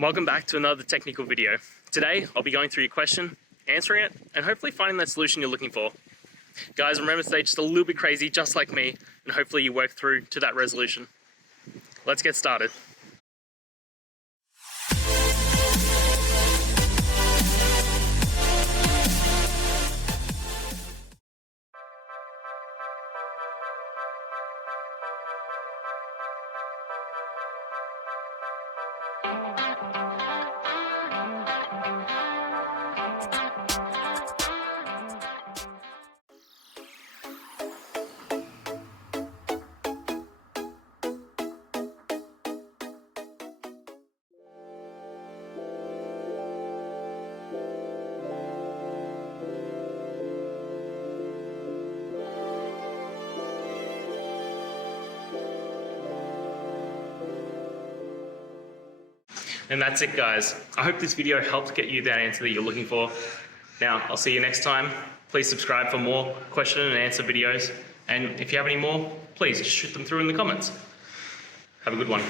Welcome back to another technical video. Today, I'll be going through your question, answering it, and hopefully finding that solution you're looking for. Guys, remember to stay just a little bit crazy, just like me, and hopefully you work through to that resolution. Let's get started. And that's it, guys. I hope this video helped get you that answer that you're looking for. Now, I'll see you next time. Please subscribe for more question and answer videos. And if you have any more, please just shoot them through in the comments. Have a good one.